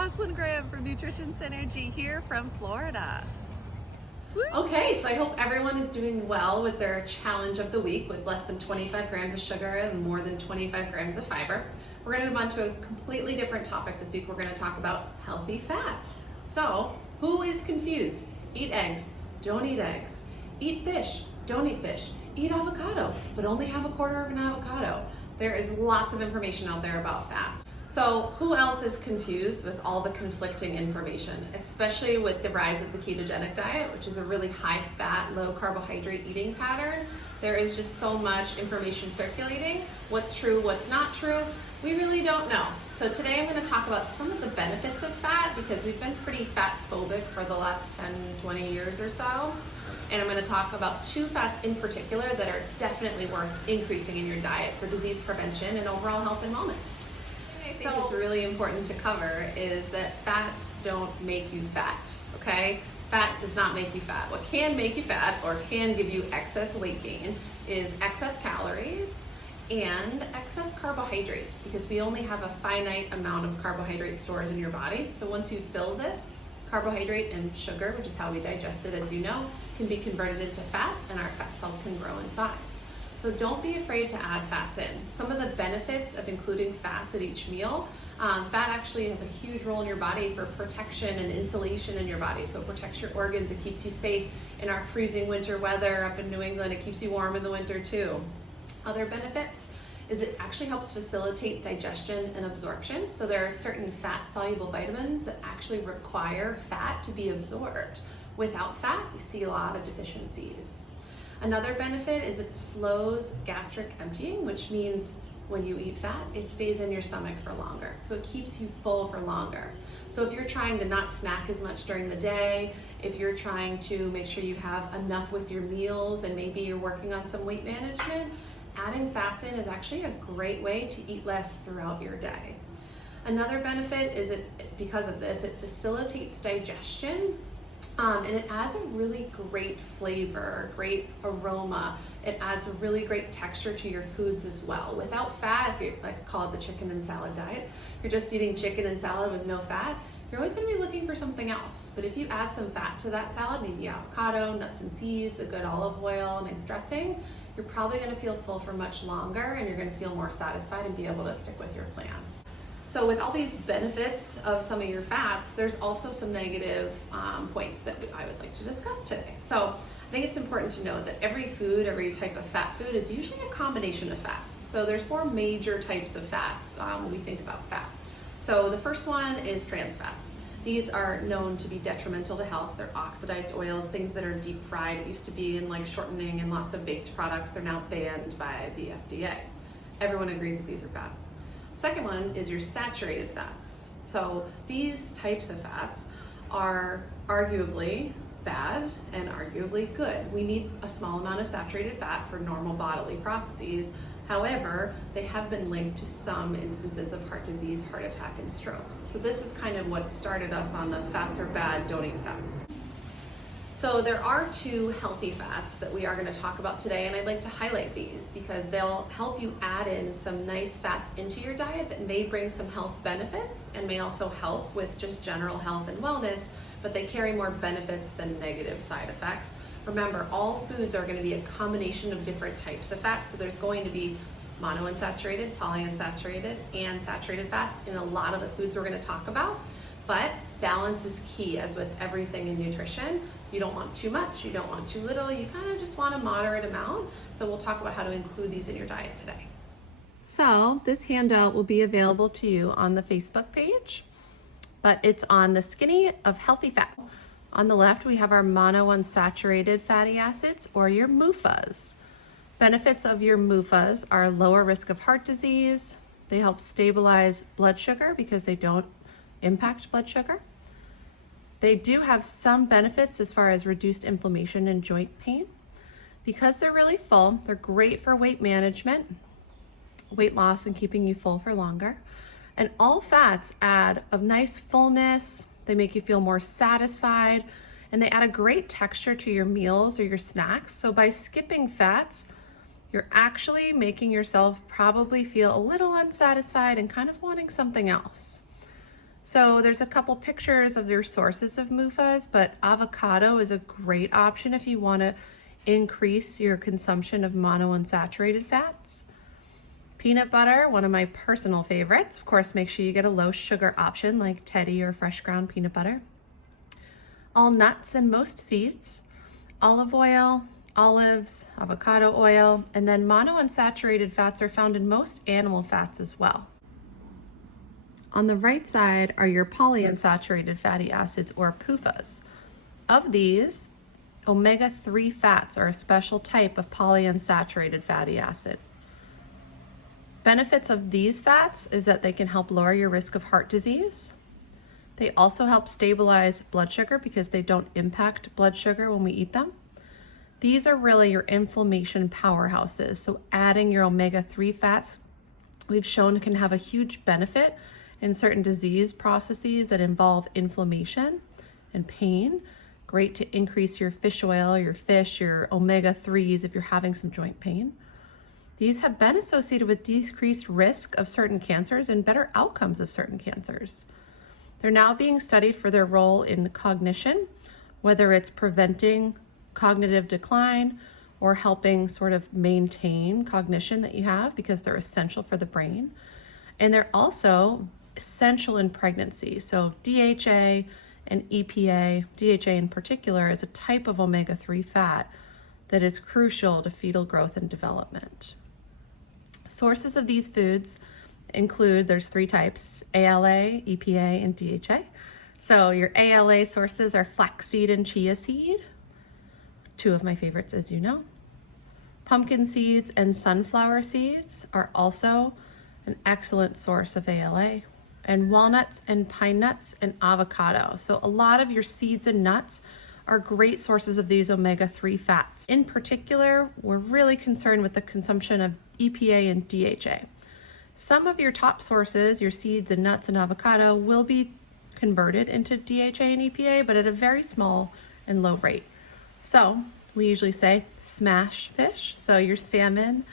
Jocelyn Graham from Nutrition Synergy here from Florida. Woo! Okay, so I hope everyone is doing well with their challenge of the week with less than 25 grams of sugar and more than 25 grams of fiber. We're going to move on to a completely different topic this week. We're going to talk about healthy fats. So, who is confused? Eat eggs, don't eat eggs. Eat fish, don't eat fish. Eat avocado, but only have a quarter of an avocado. There is lots of information out there about fats. So who else is confused with all the conflicting information, especially with the rise of the ketogenic diet, which is a really high fat, low carbohydrate eating pattern? There is just so much information circulating. What's true, what's not true, we really don't know. So today I'm going to talk about some of the benefits of fat because we've been pretty fat phobic for the last 10, 20 years or so. And I'm going to talk about two fats in particular that are definitely worth increasing in your diet for disease prevention and overall health and wellness. I think it's really important to cover is that fats don't make you fat, okay? Fat does not make you fat. What can make you fat or can give you excess weight gain is excess calories and excess carbohydrate, because we only have a finite amount of carbohydrate stores in your body. So once you fill this, carbohydrate and sugar, which is how we digest it as you know, can be converted into fat and our fat cells can grow in size. So don't be afraid to add fats in. Some of the benefits of including fats at each meal, fat actually has a huge role in your body for protection and insulation in your body. So it protects your organs, it keeps you safe in our freezing winter weather up in New England, it keeps you warm in the winter too. Other benefits is it actually helps facilitate digestion and absorption. So there are certain fat-soluble vitamins that actually require fat to be absorbed. Without fat, we see a lot of deficiencies. Another benefit is it slows gastric emptying, which means when you eat fat, it stays in your stomach for longer. So it keeps you full for longer. So if you're trying to not snack as much during the day, if you're trying to make sure you have enough with your meals and maybe you're working on some weight management, adding fats in is actually a great way to eat less throughout your day. Another benefit is because of this, it facilitates digestion. And it adds a really great flavor, great aroma. It adds a really great texture to your foods as well. Without fat, if you like call it the chicken and salad diet, you're just eating chicken and salad with no fat, you're always going to be looking for something else. But if you add some fat to that salad, maybe avocado, nuts and seeds, a good olive oil, nice dressing, you're probably going to feel full for much longer and you're going to feel more satisfied and be able to stick with your plan. So with all these benefits of some of your fats, there's also some negative points that I would like to discuss today. So I think it's important to know that every food, every type of fat food is usually a combination of fats. So there's four major types of fats when we think about fat. So the first one is trans fats. These are known to be detrimental to health. They're oxidized oils, things that are deep fried. It used to be in like shortening and lots of baked products. They're now banned by the FDA. Everyone agrees that these are bad. Second one is your saturated fats. So these types of fats are arguably bad and arguably good. We need a small amount of saturated fat for normal bodily processes. However, they have been linked to some instances of heart disease, heart attack, and stroke. So this is kind of what started us on the fats are bad, don't eat fats. So there are two healthy fats that we are going to talk about today, and I'd like to highlight these because they'll help you add in some nice fats into your diet that may bring some health benefits and may also help with just general health and wellness, but they carry more benefits than negative side effects. Remember, all foods are going to be a combination of different types of fats, so there's going to be monounsaturated, polyunsaturated, and saturated fats in a lot of the foods we're going to talk about. But balance is key, as with everything in nutrition. You don't want too much, you don't want too little, you kind of just want a moderate amount. So we'll talk about how to include these in your diet today. So this handout will be available to you on the Facebook page, but it's on the skinny of healthy fat. On the left, we have our monounsaturated fatty acids, or your MUFAs. Benefits of your MUFAs are lower risk of heart disease. They help stabilize blood sugar because they don't impact blood sugar. They do have some benefits as far as reduced inflammation and joint pain. Because they're really full, they're great for weight management, weight loss, and keeping you full for longer. And all fats add a nice fullness, they make you feel more satisfied, and they add a great texture to your meals or your snacks. So by skipping fats, you're actually making yourself probably feel a little unsatisfied and kind of wanting something else. So there's a couple pictures of your sources of MUFAs, but avocado is a great option if you want to increase your consumption of monounsaturated fats. Peanut butter, one of my personal favorites. Of course, make sure you get a low sugar option like Teddy or fresh ground peanut butter. All nuts and most seeds, olive oil, olives, avocado oil, and then monounsaturated fats are found in most animal fats as well. On the right side are your polyunsaturated fatty acids, or PUFAs. Of these, omega-3 fats are a special type of polyunsaturated fatty acid. Benefits of these fats is that they can help lower your risk of heart disease. They also help stabilize blood sugar because they don't impact blood sugar when we eat them. These are really your inflammation powerhouses. So adding your omega-3 fats, we've shown, can have a huge benefit in certain disease processes that involve inflammation and pain. Great to increase your fish oil, your fish, your omega-3s if you're having some joint pain. These have been associated with decreased risk of certain cancers and better outcomes of certain cancers. They're now being studied for their role in cognition, whether it's preventing cognitive decline or helping sort of maintain cognition that you have, because they're essential for the brain. And they're also essential in pregnancy. So DHA and EPA, DHA in particular, is a type of omega-3 fat that is crucial to fetal growth and development. Sources of these foods include, there's 3 types: ALA, EPA, and DHA. So your ALA sources are flaxseed and chia seed, 2 of my favorites, as you know. Pumpkin seeds and sunflower seeds are also an excellent source of ALA. And walnuts and pine nuts and avocado. So a lot of your seeds and nuts are great sources of these omega-3 fats. In particular, we're really concerned with the consumption of EPA and DHA. Some of your top sources, your seeds and nuts and avocado, will be converted into DHA and EPA, but at a very small and low rate. So we usually say smash fish. So your salmon,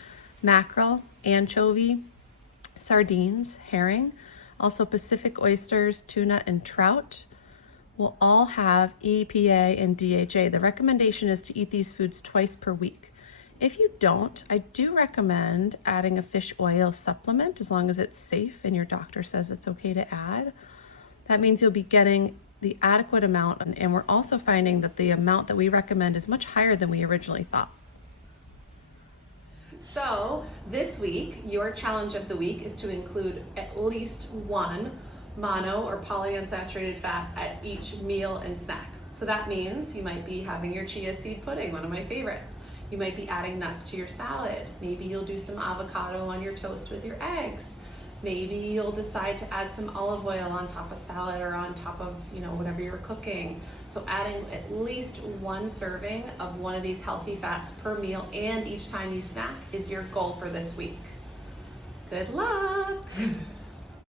mackerel, anchovy, sardines, herring, also Pacific oysters, tuna, and trout will all have EPA and DHA. The recommendation is to eat these foods twice per week. If you don't, I do recommend adding a fish oil supplement as long as it's safe and your doctor says it's okay to add. That means you'll be getting the adequate amount, and we're also finding that the amount that we recommend is much higher than we originally thought. So this week, your challenge of the week is to include at least 1 mono or polyunsaturated fat at each meal and snack. So that means you might be having your chia seed pudding, one of my favorites. You might be adding nuts to your salad. Maybe you'll do some avocado on your toast with your eggs. Maybe you'll decide to add some olive oil on top of salad or on top of, whatever you're cooking. So adding at least 1 serving of one of these healthy fats per meal and each time you snack is your goal for this week. Good luck!